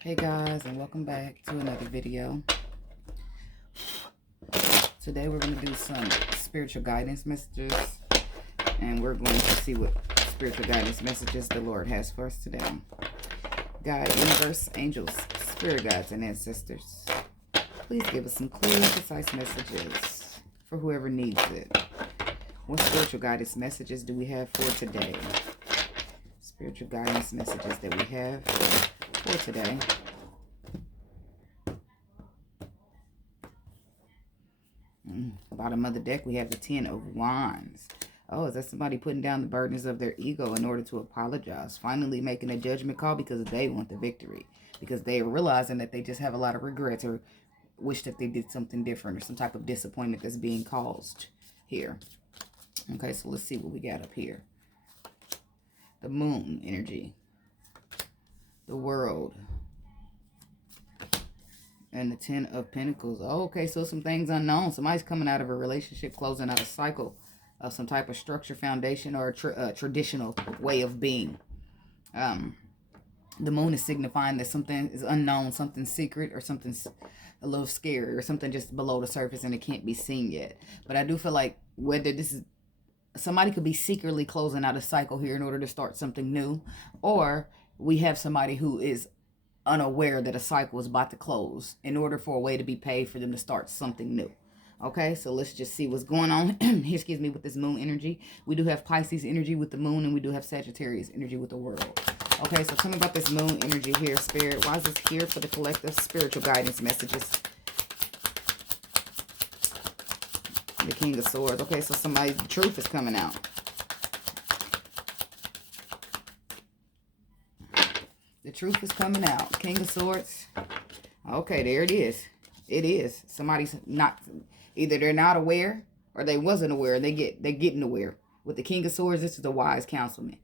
Hey guys, and welcome back to another video. Today we're going to do some spiritual guidance messages, and we're going to see what spiritual guidance messages the Lord has for us today. God, universe, angels, spirit guides, and ancestors, please give us some clear, precise messages for whoever needs it. What spiritual guidance messages do we have for today? Spiritual guidance messages that we have for today. Bottom of the deck, we have the 10 of Wands. Oh, is that somebody putting down the burdens of their ego in order to apologize? Finally making a judgment call because they want the victory. Because they are realizing that they just have a lot of regrets or wish that they did something different or some type of disappointment that's being caused here. Okay, so let's see what we got up here. The moon energy. The world. And the 10 of Pentacles. Oh, okay, so some things unknown. Somebody's coming out of a relationship, closing out a cycle of some type of structure, foundation, or a traditional way of being. The moon is signifying that something is unknown, something secret, or something a little scary, or something just below the surface and it can't be seen yet. But I do feel like whether this is somebody could be secretly closing out a cycle here in order to start something new, or we have somebody who is unaware that a cycle is about to close in order for a way to be paid for them to start something new. Okay, so let's just see what's going on here, excuse me, with this moon energy. We do have Pisces energy with the moon, and we do have Sagittarius energy with the world. Okay, so tell me about this moon energy here, Spirit. Why is this here for the collective spiritual guidance messages? The King of Swords. Okay, so the truth is coming out. The truth is coming out. King of Swords. Okay, there it is. It is. Somebody's not, either they're not aware or they wasn't aware. They're getting aware. With the King of Swords, this is the wise councilman.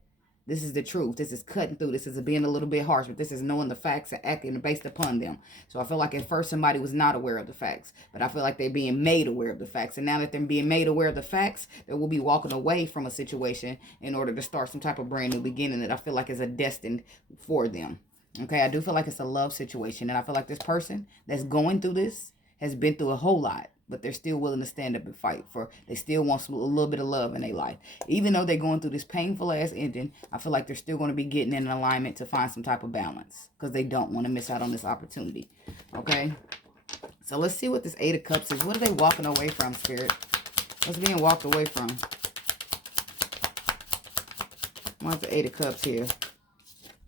This is the truth. This is cutting through. This is being a little bit harsh, but this is knowing the facts and acting based upon them. So I feel like at first somebody was not aware of the facts, but I feel like they're being made aware of the facts. And now that they're being made aware of the facts, they will be walking away from a situation in order to start some type of brand new beginning that I feel like is a destined for them. Okay, I do feel like it's a love situation, and I feel like this person that's going through this has been through a whole lot, but they're still willing to stand up and fight for, they still want a little bit of love in their life. Even though they're going through this painful ass ending, I feel like they're still going to be getting in alignment to find some type of balance because they don't want to miss out on this opportunity. Okay, so let's see what this 8 of Cups is. What are they walking away from, Spirit? What's being walked away from? What's the 8 of Cups here?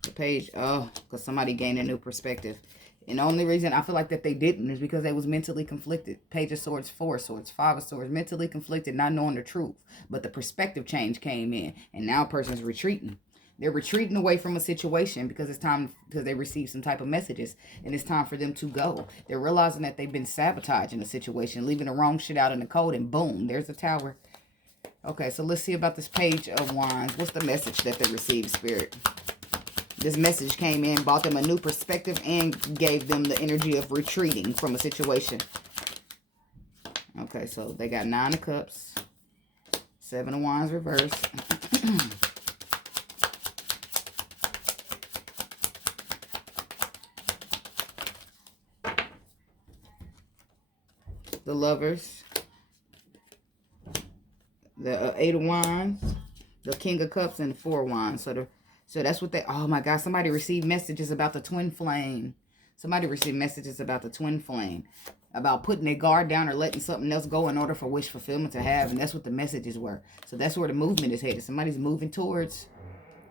The page, oh, because somebody gained a new perspective. And the only reason I feel like that they didn't is because they was mentally conflicted. Page of Swords, 4 of Swords, 5 of Swords, mentally conflicted, not knowing the truth. But the perspective change came in, and now a person's retreating. They're retreating away from a situation because it's time, because they received some type of messages, and it's time for them to go. They're realizing that they've been sabotaging the situation, leaving the wrong shit out in the cold, and boom, there's the Tower. Okay, so let's see about this Page of Wands. What's the message that they received, Spirit? This message came in, brought them a new perspective, and gave them the energy of retreating from a situation. Okay, so they got 9 of Cups, 7 of Wands reversed. The Lovers, the 8 of Wands, the King of Cups, and the 4 of Wands. So that's what they, oh my God, somebody received messages about the twin flame. Somebody received messages about the twin flame, about putting their guard down or letting something else go in order for wish fulfillment to have. And that's what the messages were. So that's where the movement is headed. Somebody's moving towards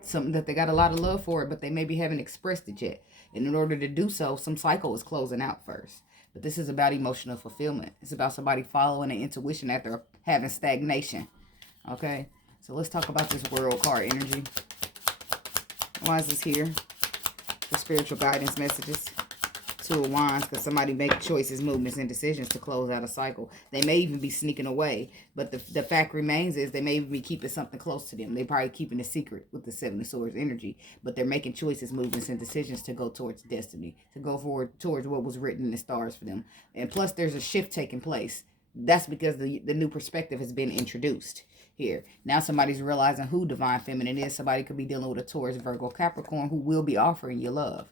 something that they got a lot of love for, but they maybe haven't expressed it yet. And in order to do so, some cycle is closing out first. But this is about emotional fulfillment. It's about somebody following their intuition after having stagnation. Okay, so let's talk about this World card energy. Why is this here? The spiritual guidance messages. 2 of Wands, because somebody make choices, movements, and decisions to close out a cycle. They may even be sneaking away, but the fact remains is they may even be keeping something close to them. They probably keeping a secret with the 7 of Swords energy, but they're making choices, movements, and decisions to go towards destiny, to go forward towards what was written in the stars for them. And plus, there's a shift taking place. That's because the new perspective has been introduced here. Now somebody's realizing who Divine Feminine is. Somebody could be dealing with a Taurus, Virgo, Capricorn who will be offering you love.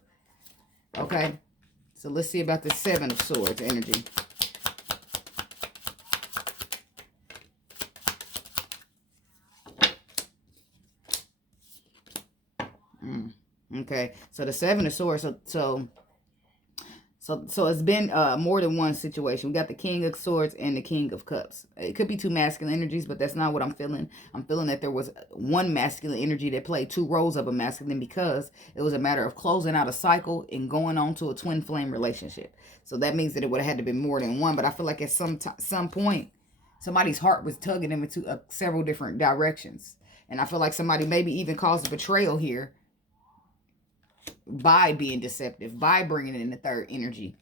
Okay? So let's see about the Seven of Swords energy. Okay, so the Seven of Swords, so it's been more than one situation. We got the King of Swords and the King of Cups. It could be two masculine energies, but that's not what I'm feeling. I'm feeling that there was one masculine energy that played two roles of a masculine because it was a matter of closing out a cycle and going on to a twin flame relationship. So that means that it would have had to be more than one. But I feel like at some point, somebody's heart was tugging them into several different directions. And I feel like somebody maybe even caused a betrayal here by being deceptive, by bringing in the third energy.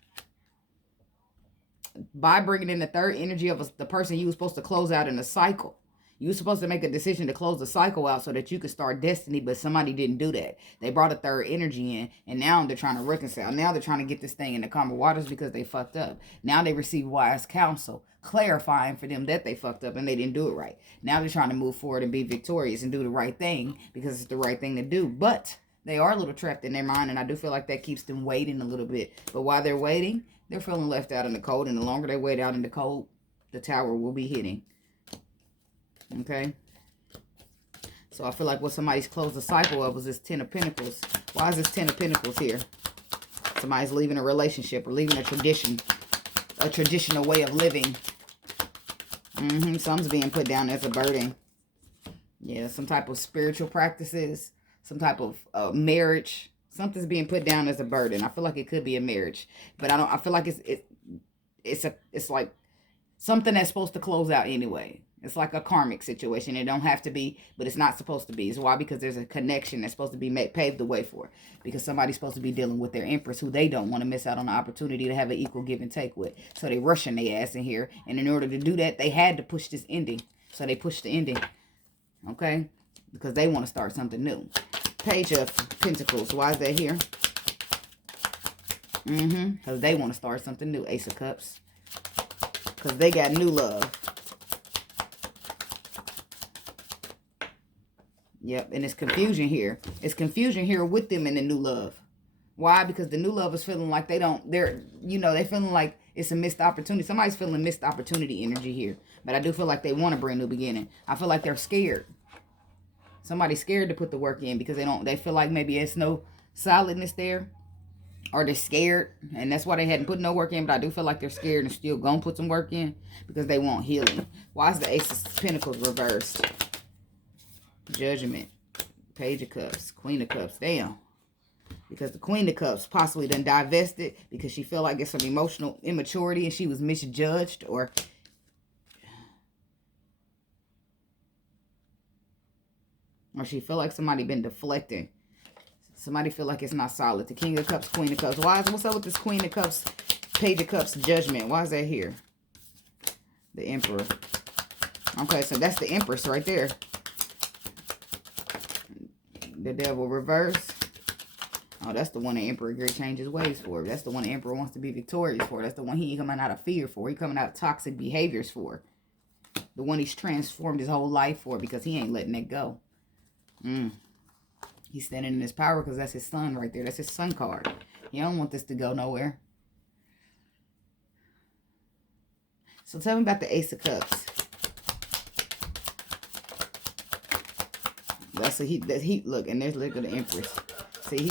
By bringing in the third energy of the person you were supposed to close out in a cycle. You were supposed to make a decision to close the cycle out so that you could start destiny, but somebody didn't do that. They brought a third energy in, and now they're trying to reconcile. Now they're trying to get this thing in the calmer waters because they fucked up. Now they receive wise counsel, clarifying for them that they fucked up and they didn't do it right. Now they're trying to move forward and be victorious and do the right thing because it's the right thing to do. But they are a little trapped in their mind, and I do feel like that keeps them waiting a little bit. But while they're waiting, they're feeling left out in the cold, and the longer they wait out in the cold, the tower will be hitting. Okay? So I feel like what somebody's closed the cycle of was this Ten of Pentacles. Why is this Ten of Pentacles here? Somebody's leaving a relationship or leaving a tradition, a traditional way of living. Some's being put down as a burden. Yeah, some type of spiritual practices, some type of marriage. Something's being put down as a burden. I feel like it could be a marriage, but I feel like it's like something that's supposed to close out anyway. It's like a karmic situation. It don't have to be, but it's not supposed to be. It's why? Because there's a connection that's supposed to be paved the way for. Because somebody's supposed to be dealing with their empress who they don't want to miss out on the opportunity to have an equal give and take with. So they rushing their ass in here. And in order to do that, they had to push this ending. So they pushed the ending. Okay? Because they want to start something new. Page of Pentacles. Why is that here? Because they want to start something new. Ace of Cups. Because they got new love. Yep, and it's confusion here. It's confusion here with them in the new love. Why? Because the new love is feeling like they're feeling like it's a missed opportunity. Somebody's feeling missed opportunity energy here. But I do feel like they want a brand new beginning. I feel like they're scared. Somebody's scared to put the work in because they feel like maybe there's no solidness there. Or they're scared, and that's why they hadn't put no work in. But I do feel like they're scared and still gonna put some work in because they want healing. Why is the Ace of Pentacles reversed? Judgment. Page of Cups. Queen of Cups. Damn. Because the Queen of Cups possibly done divested because she felt like it's some emotional immaturity and she was misjudged, or she felt like somebody been deflecting. Somebody feel like it's not solid. The King of Cups, Queen of Cups. What's up with this Queen of Cups, Page of Cups, Judgment? Why is that here? The Emperor. Okay, so that's the Empress right there. The Devil reverse. Oh, that's the one the Emperor agreed to change his ways for. That's the one the Emperor wants to be victorious for. That's the one he ain't coming out of fear for. He coming out of toxic behaviors for. The one he's transformed his whole life for because he ain't letting that go. He's standing in his power because that's his sun right there. That's his sun card. He don't want this to go nowhere. So tell me about the Ace of Cups. That's look, and look at the Empress. See,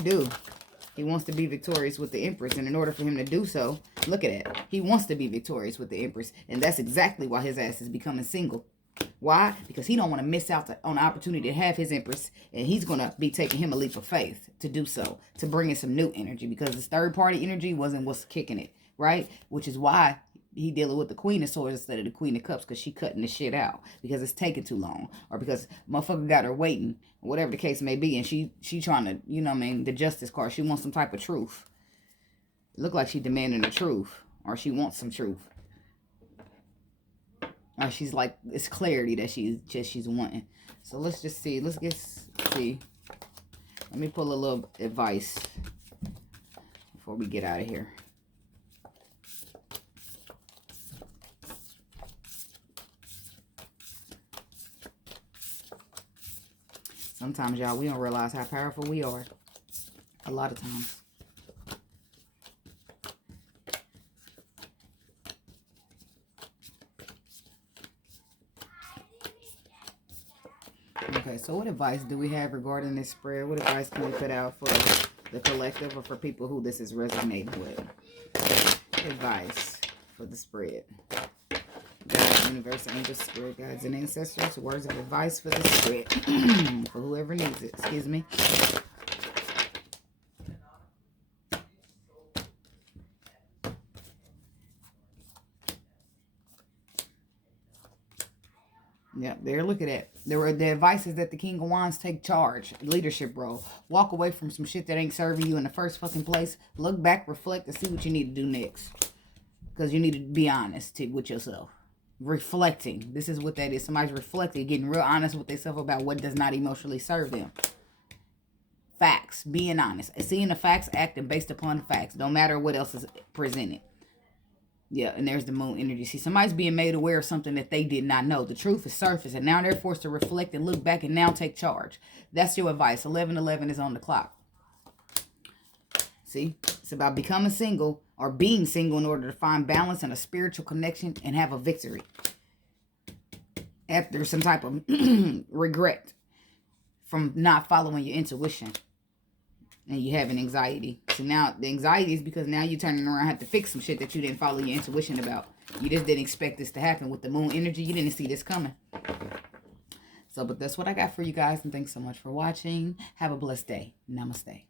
he wants to be victorious with the Empress, and in order for him to do so, look at it. He wants to be victorious with the Empress, and that's exactly why his ass is becoming single. Why? Because he don't want to miss out on the opportunity to have his Empress, and he's going to be taking him a leap of faith to do so, to bring in some new energy, because his third party energy wasn't what's kicking it, right? Which is why he dealing with the Queen of Swords instead of the Queen of Cups, because she cutting the shit out because it's taking too long, or because motherfucker got her waiting, whatever the case may be, and she trying to, the Justice card. She wants some type of truth. It look like she demanding the truth, or she wants some truth. Or she's like, it's clarity that she's wanting. So let's just see. See. Let me pull a little advice before we get out of here. Sometimes, y'all, we don't realize how powerful we are. A lot of times. Okay, so what advice do we have regarding this spread? What advice can we put out for the collective or for people who this is resonating with? Advice for the spread. God, universe, angels, spirit guides, and ancestors. Words of advice for the spread. For whoever needs it. Excuse me. Yeah, there. Look at that. The advice is that the King of Wands take charge, leadership role. Walk away from some shit that ain't serving you in the first fucking place. Look back, reflect, and see what you need to do next. Because you need to be honest with yourself. Reflecting. This is what that is. Somebody's reflecting, getting real honest with themselves about what does not emotionally serve them. Facts. Being honest. Seeing the facts, acting based upon the facts. No matter what else is presented. Yeah, and there's the moon energy. See, somebody's being made aware of something that they did not know. The truth is surface, and now they're forced to reflect and look back and now take charge. That's your advice. 11:11 is on the clock. See, it's about becoming single or being single in order to find balance and a spiritual connection and have a victory. After some type of regret from not following your intuition. And you having anxiety. So now the anxiety is because now you're turning around and have to fix some shit that you didn't follow your intuition about. You just didn't expect this to happen with the moon energy. You didn't see this coming. So, but that's what I got for you guys. And thanks so much for watching. Have a blessed day. Namaste.